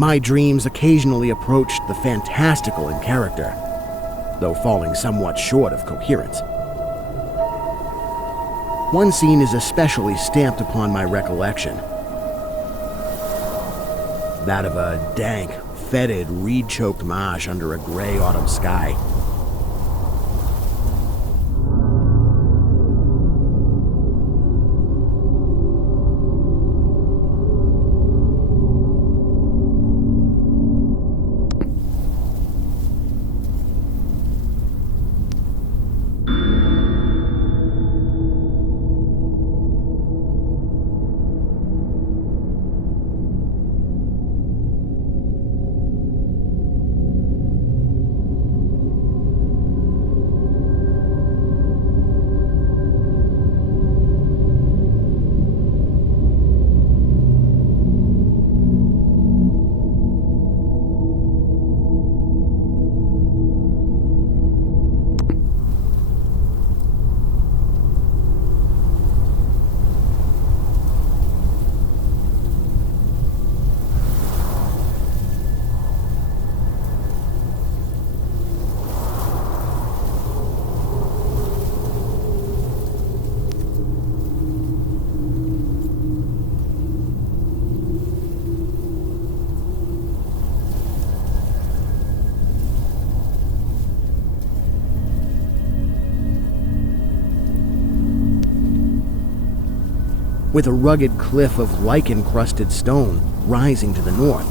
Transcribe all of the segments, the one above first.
My dreams occasionally approached the fantastical in character, though falling somewhat short of coherence. One scene is especially stamped upon my recollection. That of a dank, fetid, reed-choked marsh under a gray autumn sky. With a rugged cliff of lichen-crusted stone rising to the north.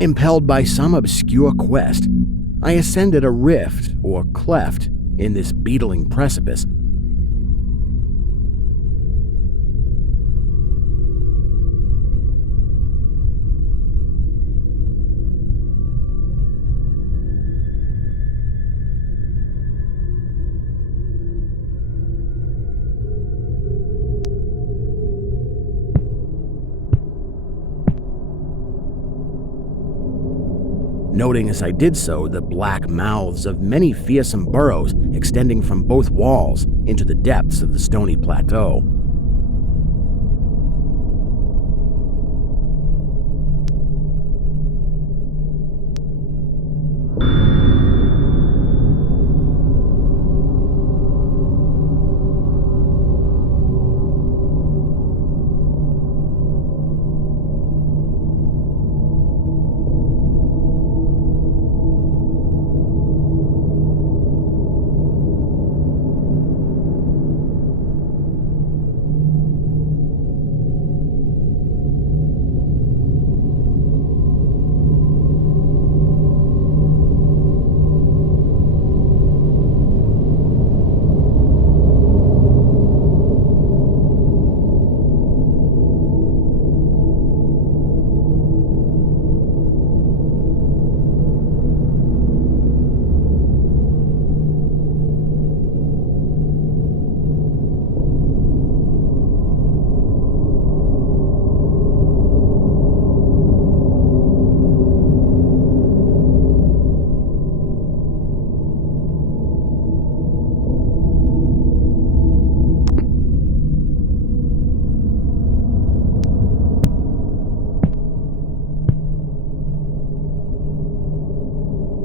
Impelled by some obscure quest, I ascended a rift or cleft in this beetling precipice. Noting as I did so the black mouths of many fearsome burrows extending from both walls into the depths of the stony plateau.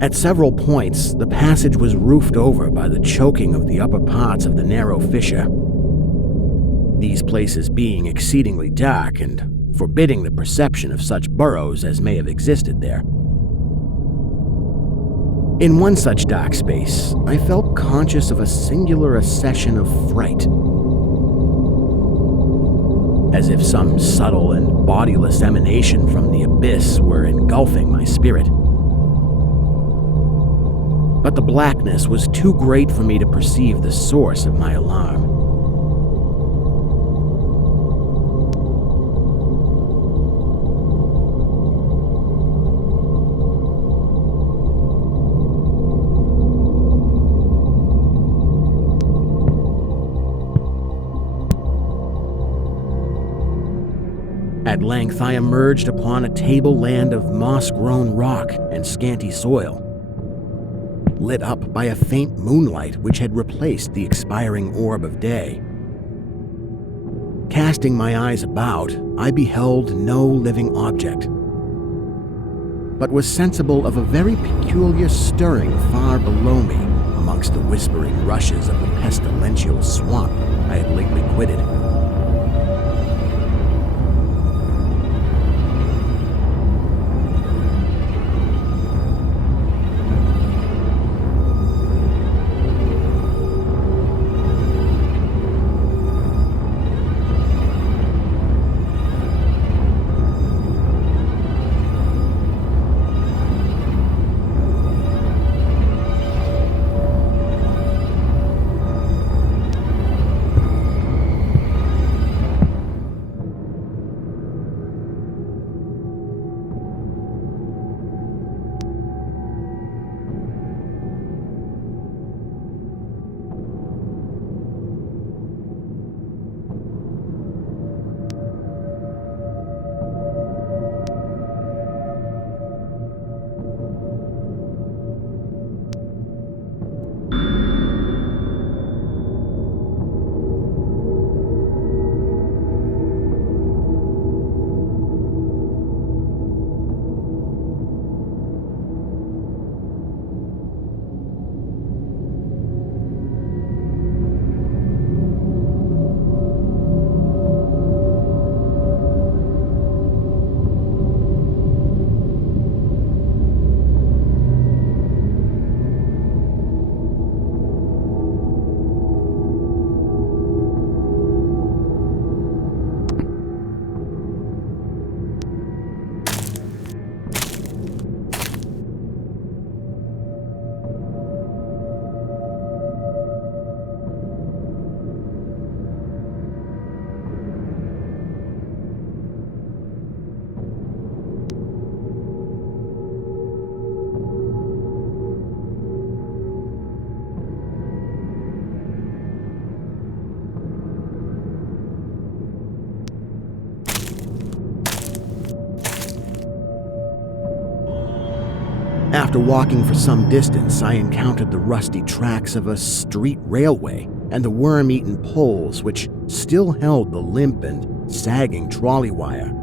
At several points, the passage was roofed over by the choking of the upper parts of the narrow fissure, these places being exceedingly dark and forbidding the perception of such burrows as may have existed there. In one such dark space, I felt conscious of a singular accession of fright, as if some subtle and bodiless emanation from the abyss were engulfing my spirit. But the blackness was too great for me to perceive the source of my alarm. At length, I emerged upon a tableland of moss-grown rock and scanty soil, lit up by a faint moonlight which had replaced the expiring orb of day. Casting my eyes about, I beheld no living object, but was sensible of a very peculiar stirring far below me amongst the whispering rushes of the pestilential swamp I had lately quitted. After walking for some distance, I encountered the rusty tracks of a street railway and the worm-eaten poles which still held the limp and sagging trolley wire.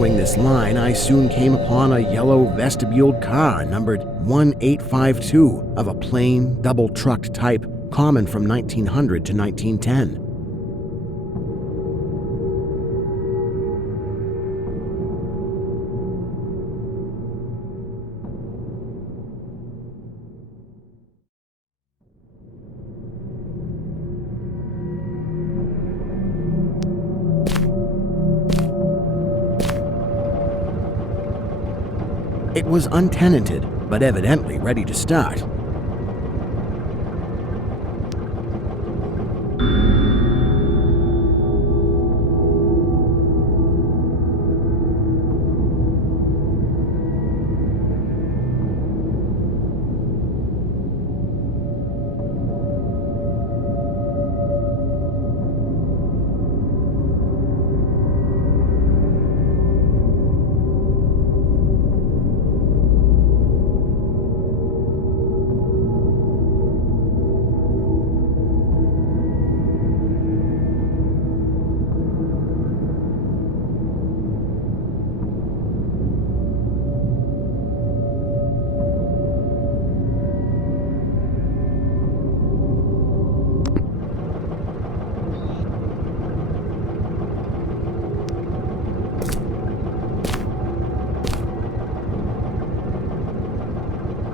Following this line, I soon came upon a yellow vestibuled car numbered 1852 of a plain, double-trucked type common from 1900 to 1910. It was untenanted, but evidently ready to start.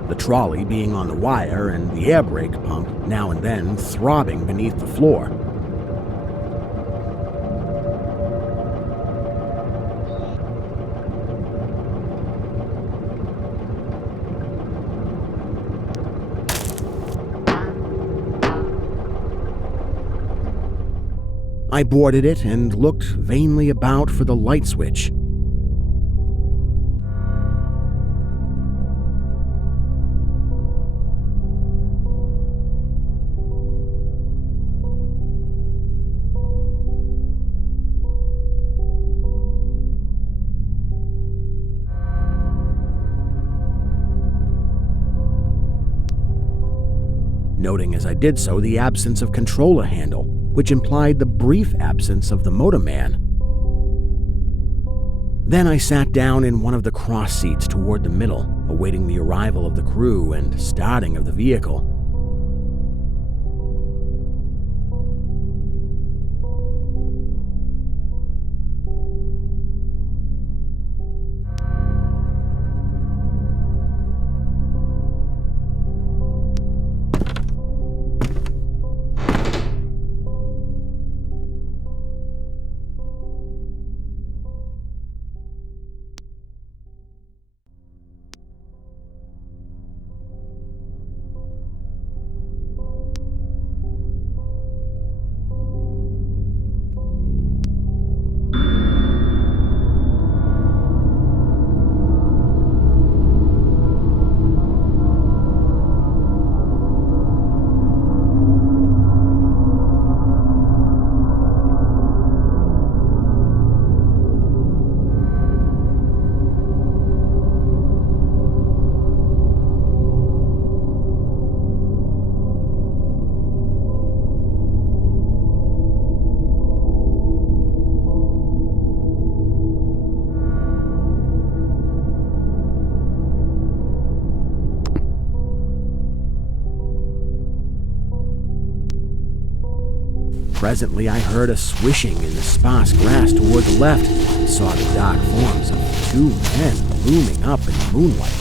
The trolley being on the wire and the air brake pump now and then throbbing beneath the floor. I boarded it and looked vainly about for the light switch. Noting as I did so the absence of controller handle, which implied the brief absence of the motorman. Then I sat down in one of the cross seats toward the middle, awaiting the arrival of the crew and starting of the vehicle. Presently, I heard a swishing in the sparse grass toward the left and saw the dark forms of two men looming up in the moonlight.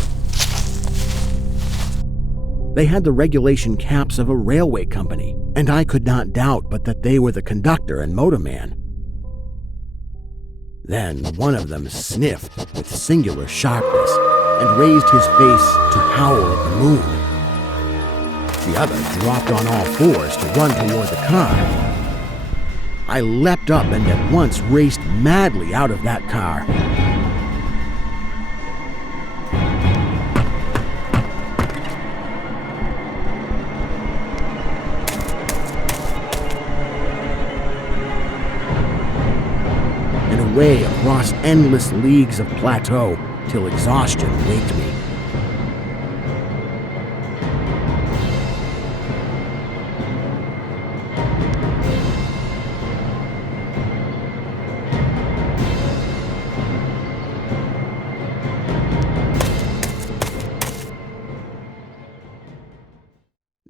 They had the regulation caps of a railway company, and I could not doubt but that they were the conductor and motorman. Then one of them sniffed with singular sharpness and raised his face to howl at the moon. The other dropped on all fours to run toward the car. I leapt up and at once raced madly out of that car. And away across endless leagues of plateau till exhaustion waked me.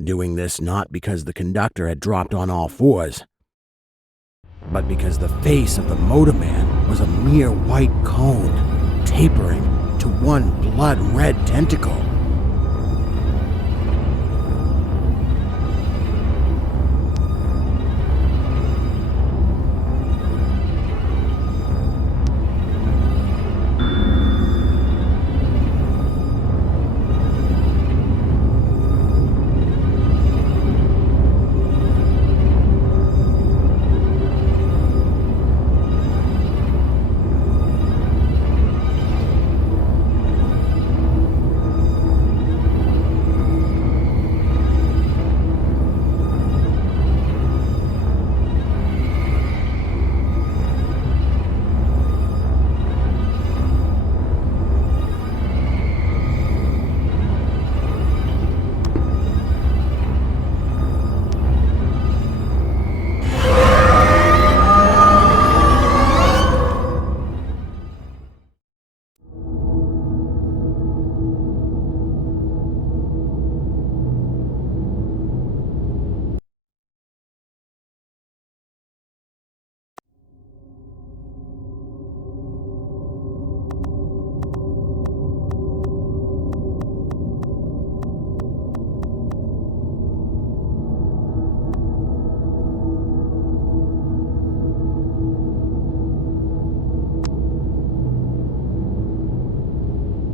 doing this not because the conductor had dropped on all fours, but because the face of the motorman was a mere white cone, tapering to one blood-red tentacle.